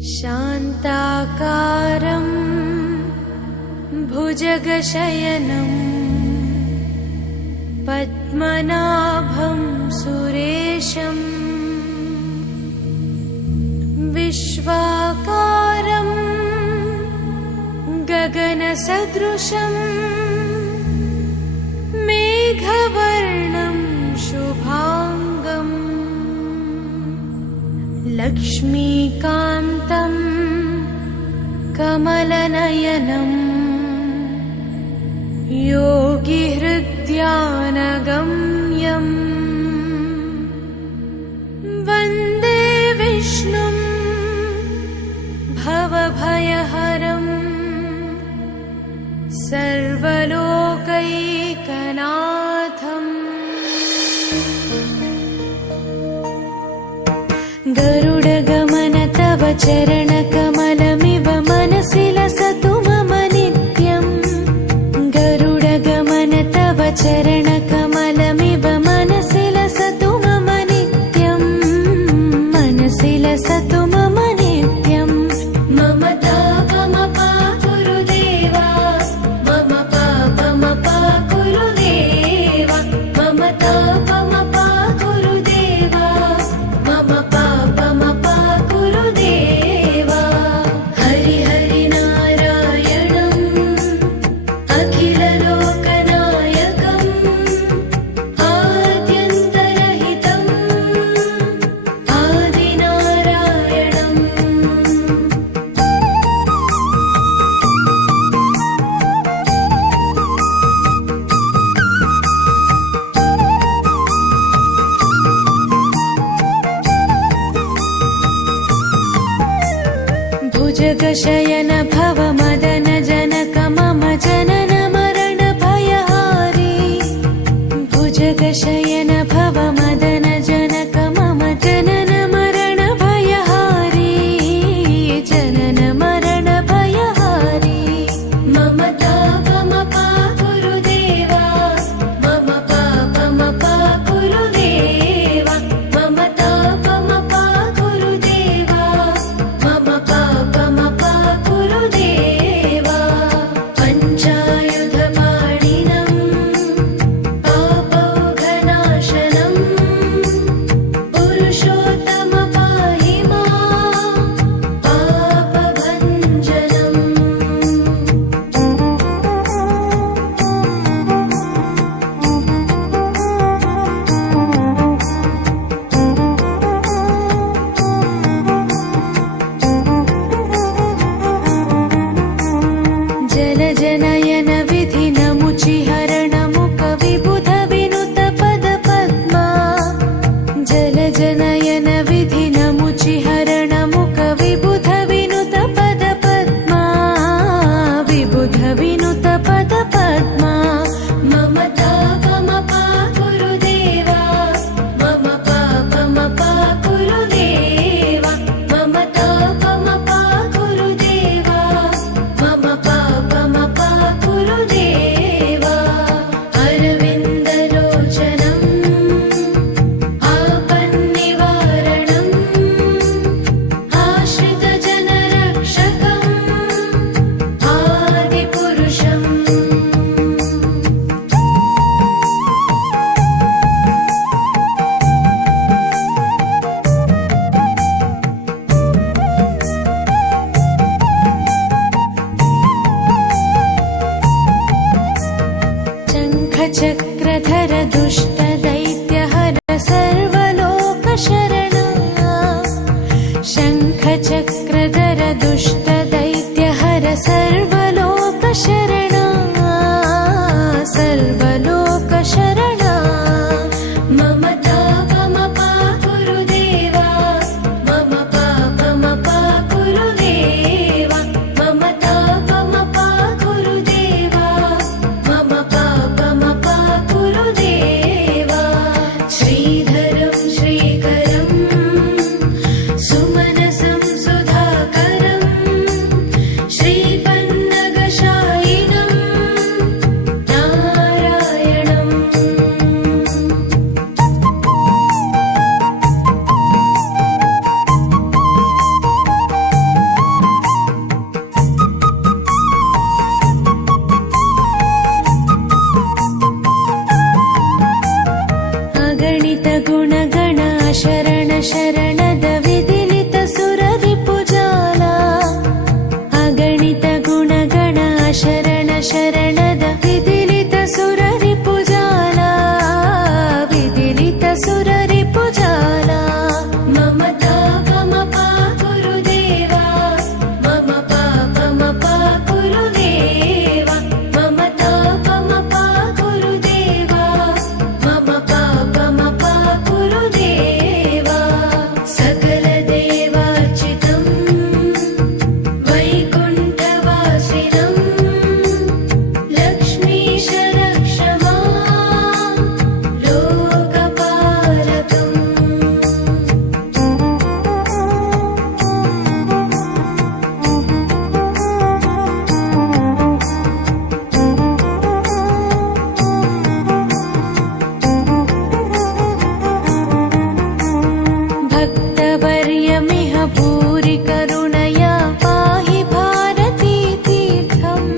शान्ताकारं भुजगशयनं पद्मनाभं सुरेशं विश्वाकारं गगनसदृशं मेघवर्णं शुभांगं लक्ष्मीकान्तं कमलनयनं योगिहृद्यानगम्यं वन्दे विष्णुं भवभयहरं सर्वलोकैकनाथम्। गरुडगमन तव चरणकमलमिव मनसि लसतु मम नित्यम्। गरुडगमन तव चरणकमलमिव मनसि लसतु मम नित्यम्। मनसि लसतु मम नित्यम्। मम तापमपा गुरुदेवा, मम पापमपा गुरुदेवा, मम तापमपा गुरुदेवा, मम पापमपा गुरुदेवा। हरि हरि नारायणम् अखिललोकनायकम् आद्यन्तरहितम् आदिनारायणम्। भुजगशयन भव मदन जनक मम जनन मरण भयहारी। भुजगशयन भव मदन जनक मम जनन मरण भयहारी। जनन मरण भयहारी। मम तापमपा गुरुदेवा, मम पापमपा गुरुदेवा, मम तापमपा गुरुदेवा, मम पापमपा गुरुदेवा। पञ्चायुधपाणिनं पापौघनाशनं पुरुषोत्तम पाहि मां पापभञ्जनम्। जलजनयन विधिनमुचिहरणमुख विबुध विनुत पदपद्मा। जलजनयन विधिनमुचिहरणमुख विबुध विनुत पदपद्मा। विबुध विनुत पदपद्मा। मम तापमपा गुरुदेवा, मम पापमपा गुरुदेवा, मम तापमपा गुरुदेवा, मम पापमपा गुरुदेवा। अरविन्दलोचनम् आपन्निवारणम् आश्रितजनरक्षकम् आदिपुरुषम्। शङ्खचक्रधर दुष्टदैत्यहर सर्वलोकशरणा। शङ्खचक्रधर दुष्टदैत्यहर सर्वलोकशरणा। सर्वलोकशरणा। मम तापमपा गुरुदेवा, मम पापमपा गुरुदेवा, मम तापमपा गुरुदेवा, मम पापमपा गुरुदेवा। श्रीधरं श्रीकरं सुमनसं सुधाकरं भूरि करुणया पाहि भारती तीर्थम्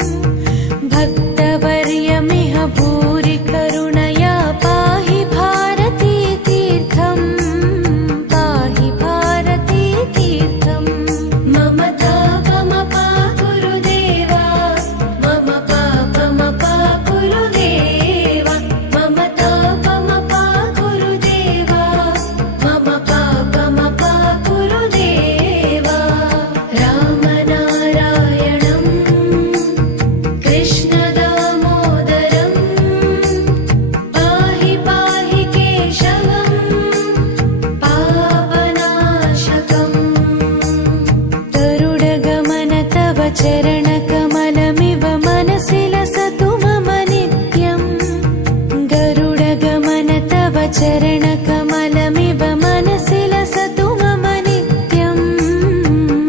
भक्तवर्यमिह भूरि करुणया पाहि भारती तीर्थम् पाहि भारती तीर्थम् मम तापमपा गुरुदेवा मम पापमपा गुरुदेवा मम तापमपा गुरुदेवा मम पापमपा गुरुदेवा रामनारायणम् कृष्णदामोदरम् पाहि पाहि केशवम् पापनाशकम् गरुडगमन तव चरणकमलमिव मनसि लसतु मम नित्यम् गरुडगमन तव चरणकमलमिव मनसि लसतु मम नित्यम्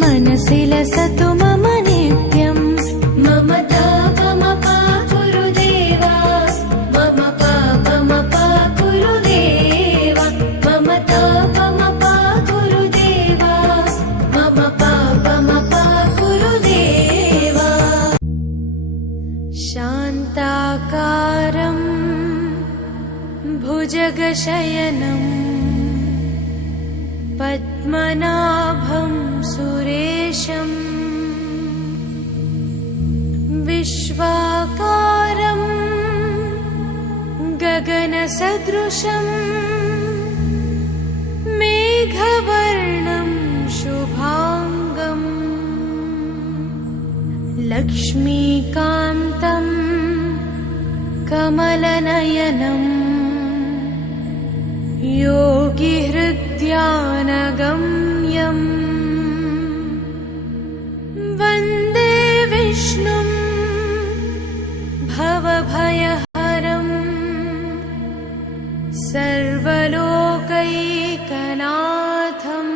मनसि लसतु मम नित्यम् मम तापमपा गुरुदेवा मम पापमपा गुरुदेवा मम तापमपा गुरुदेवा मम पापमपा गुरुदेवा शान्ताकारम् भुजगशयनम् पद्मनाभं सुरेशम् विश्वाकारम् गगनसदृशम् मेघवर्णं शुभाङ्गम् लक्ष्मीकान्तं कमलनयनम् योगिहृद्यानगम्यम् वन्दे विष्णुं भवभयहरम् सर्वलोकैकनाथम्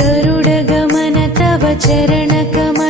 गरुडगमन तव चरणकमल